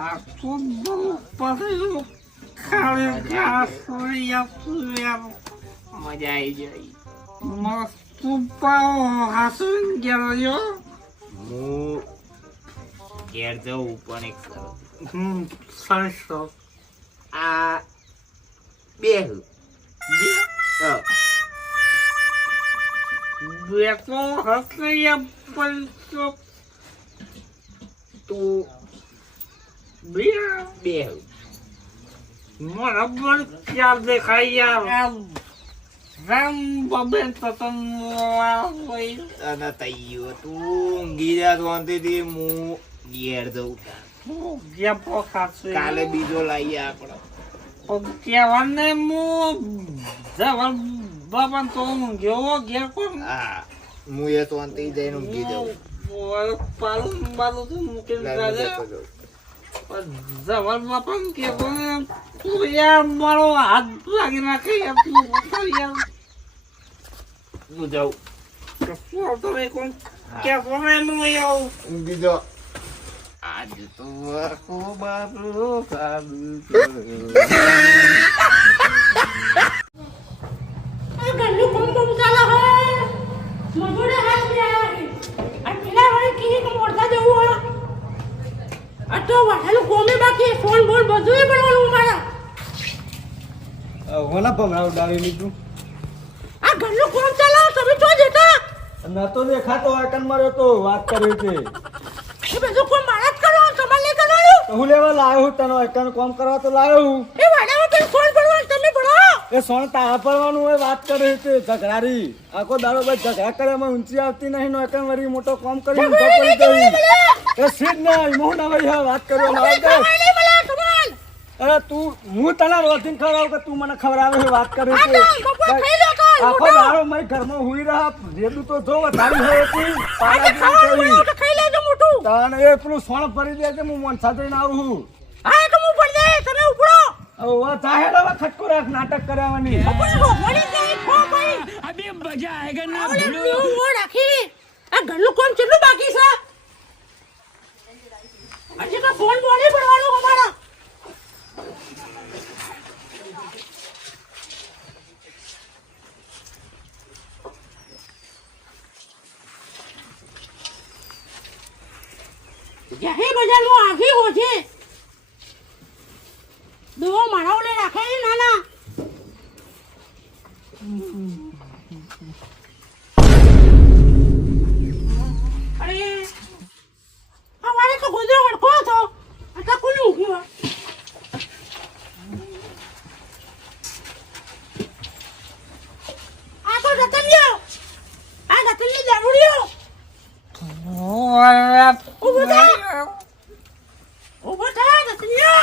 આ તો બહુ પતલું ખાલી ખાસું યાર મજા આવી જાય. મસ્ત પાવ હાસું ગયો હું ઘેર જવું પણ એક સરસ આ બે બેસો હશે પણ તું બે બરાબર ક્યાં દેખાય યાર રામ બબે તતન અને તૈયો તું ઊંઘી જા શાંતિથી. હું ઘેર જવું ગયા પોખાશે કાલે બીજો લાવીએ આપણે. કહેવાને હું જવા બાબા તો ગયો ઘેર કોણ હા હું એ શાંતિ જઈને ઊંઘી જાઉં. પાલું બાલું તો મૂકીને જવાન બાપા કે તું યાર મારો હાથ લાગી નાખે યાર તું યાર હું જાઉં. તમે કોણ કે કોને હું ઊંઘી જાઉં. આજ તો ખૂબ સારું ઓલા ભમરાવ ડાળી લીધું. આ ઘરનું કોમ ચાલો તમે તો જતા નતો દેખાતો આકન માર્યો તો વાત કરી છે. એ બધું કોમ મારા જ કરો તમારે નહીં કરવાનું. હું લેવા લાવ્યો હું તને આકન કામ કરવા તો લાવ્યો હું. એ વાડામાં તમે કોણ પડવાનું તમે ભણો એ સોન તારા પડવાનું હોય વાત કરે છે ઝઘડારી. આખો દાડો બસ ઝઘડા કરે એમાં ઊંચી આવતી નહીં નો આકન વરી મોટો કામ કરી ઊંધો પડી ગઈ. એ સીધ નહીં મોહ ના ભાઈ હા વાત કર્યો લાવ દે. અરે તું હું તને રોટીન ખવડાવ કે તું મને ખવડાવે છે વાત કરે છે. આખો દાડો મેં ઘરમાં હુઈ રહ્યા જેદું તો જો વધારી હોય હતી પાડા જેવી થઈ. ખાઈ લેજો મોટું તને એ પેલું સોણ ભરી દે છે હું મોનસા જઈને આવું છું. હા તો હું પડ દે તમે ઉપડો હવે જાહેર હવે ખટકો રાખ નાટક કરાવવાની. વળી જાય ખો ભાઈ અબે મજા આયેગા ના ભલો ઓ રાખી આ ઘરનું કામ કેટલું બાકી છે હજી તો ફોન બોલે પડવાનો અમારા જાહે બજારમાં આખી હો છે દો મારાઓને રાખે ને નાના અરે અમારે તો ગોદરો હડકો હતો આ કોનું ઉગ્યો આ તો રતન્યો આ રતનની દારૂડિયો ઉભો થા રતન્યો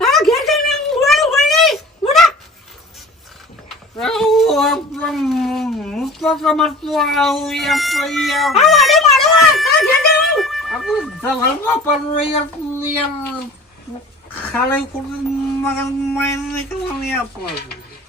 તારા ઘેર જઈને ઊંઘવાનું હોય નહીં ઉડા મારે મારો તારા ઘેર જવું ખાલી મગન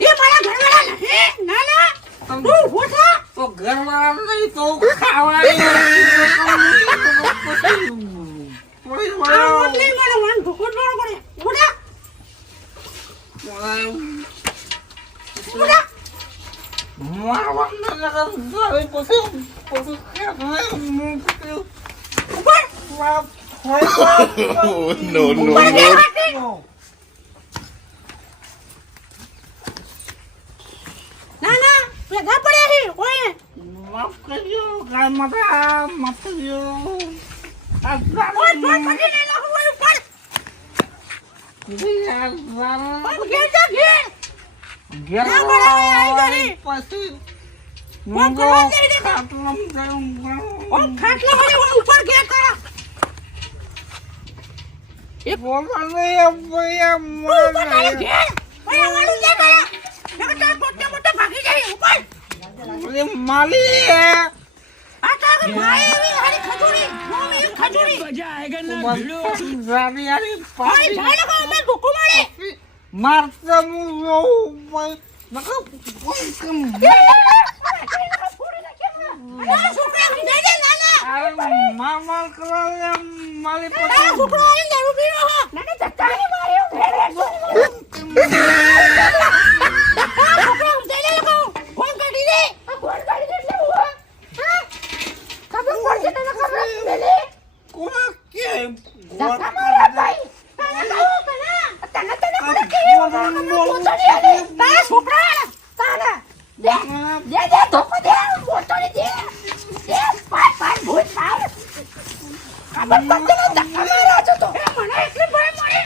એ મારા ઘરવાળા નહીં ના ના તું ઉભો થા તો ઘરવાળા નહીં તો ખાવાની આ મોટલી મારા વાન ઢોકટ વાળો કરે ઉડા No. ના ના ભેગા પડ્યા છે ઓય માફ કરજો ગાય માતા માફ કરજો ઓય ફોન પકડી લે લો ઓય ઉપર ઓય ઘેર જા ઘેર ના બરાબર આવી ગઈ પછી ફોન કરવા દે દે ઓ ખાટલા વાળે ઓય ઉપર ઘેર કરા એ બોલને ભૈયા ઓય ઘેર ઓય વાળું લે ગયા નકર મોટા ભાગી જાય ઉપર અરે માલી આ તારે ભાઈ એવી હારી ખજૂરી મોમી ખજૂરી મજા આયેગા ના ભીડો રાની યારી ઓય ઝાડ લગાવ મે ભૂકો મારે મારતા હું માર કરવા માલી છોકરો આવીને દારૂ પીવો હો. નાના ધક્કાની માર્યો ફેરે છો. છોકરો સમજાઈ લે લોકો. ફોન કાઢી દે. ફોન કાઢી દે એટલે હું હા ખબર પડશે તને ખબર પેલી કોણ કે ધક્કા મારા ભાઈ. તને ખબર કે તારા છોકરા તારા દે ધોકો દે મોટો દે પાર ભૂત પાર ખબર પડશે ને ધક્કા મારા છો તો મને એટલી ભય મળે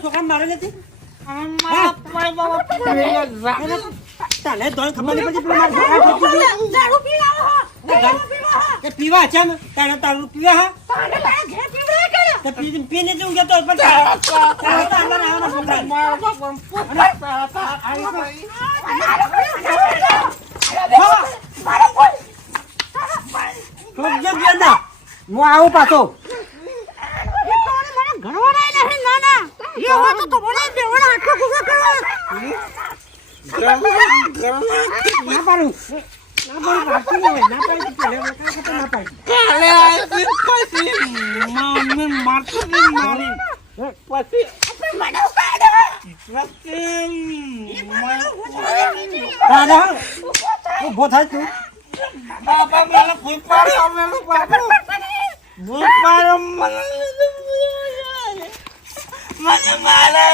છોકરા મારે નથી તને દોડ ખબર નહીં પડતી પીવા છે ને તારે તારું પીવા હા પીને જવું ગયા તો હું આવું પાછો કાલે આવી પછી મમ્મી મારતો મારી પછી ઉભો થાય તું બાપા મને ફૂટપાડ્યો મને બાપા ફૂટપાડ્યો મને મારે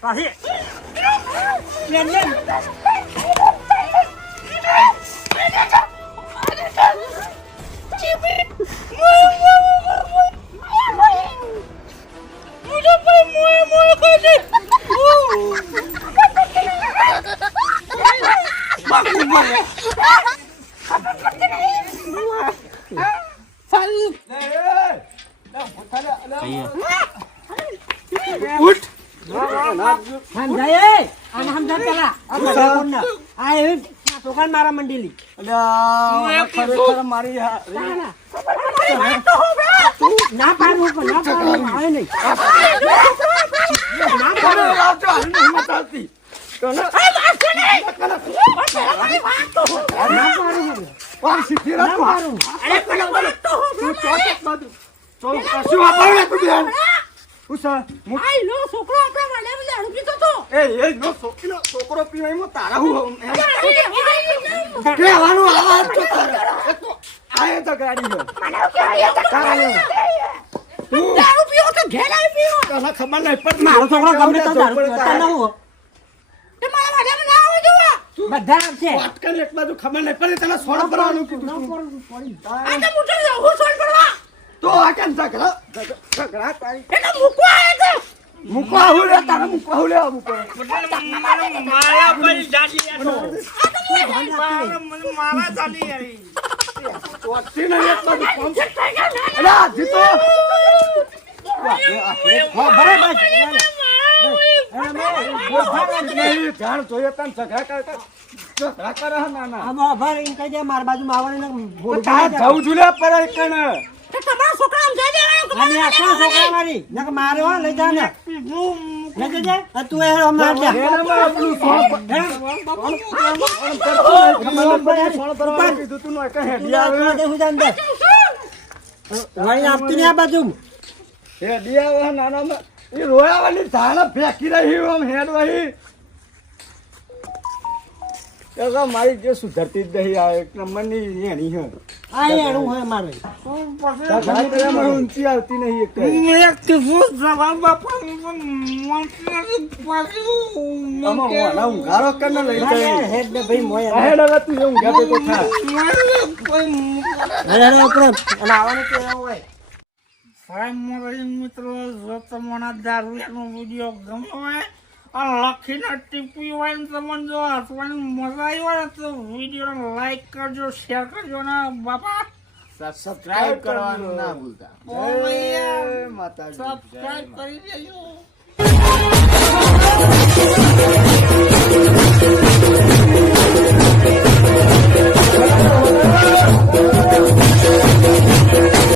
પાછી મારા મંડેલી ખરેખર મારી ના પાડવું ના પાડવું આવે નહીં છોકરો પીવાય તારા હું કહેવાનું આયો તો ગાડી ખબર નહીં પણ મારો છોકરો ગમે તો દારૂ પીતા ન હો બધા આવશે વાત કરી એક બાજુ ખબર નહીં પડે તને સોળ ભરવાનું કીધું તો આ કેમ ઝઘડા તારી મૂકવા હું લે તારે મૂકવા હું લેવા મૂકવા મારા ભાઈ દાદી મારા દાદી આવી ચોથી નહીં એક બાજુ કોમ અલા જીતો ધ્યાન જોઈએ તને ઝઘડા કરે ના માર બાજુ જવું છું લે પર તમારા છોકરા છોકરા મારી મારે લઈ જા ને તું આપતી ને આ બાજુ નાના એ રોયાવાની ધાણા ફેંકી રહી આમ હેડ વહી મારી જે સુધરતી જ નહીં આ એક નંબરની એની હે આ એનું હોય મારે ઊંચી આવતી નહીં એક ઊંઘારો કરીને લઈ જાય હેડ ને ભાઈ મોય હેડ હવે તું ઊંઘા તો થા આવવાનું તો એવું હોય મિત્રો જો તમને દારૂનો વિડીયો ગમ્યો હોય અને લખીને ટીપી હોય ને તમને જો હસવાની મજા આવી હોય તો વિડીયોને લાઈક કરજો શેર કરજો ને બાપા સબસ્ક્રાઇબ કરવાનું ના ભૂલતા સબસ્ક્રાઇબ કરી દેજો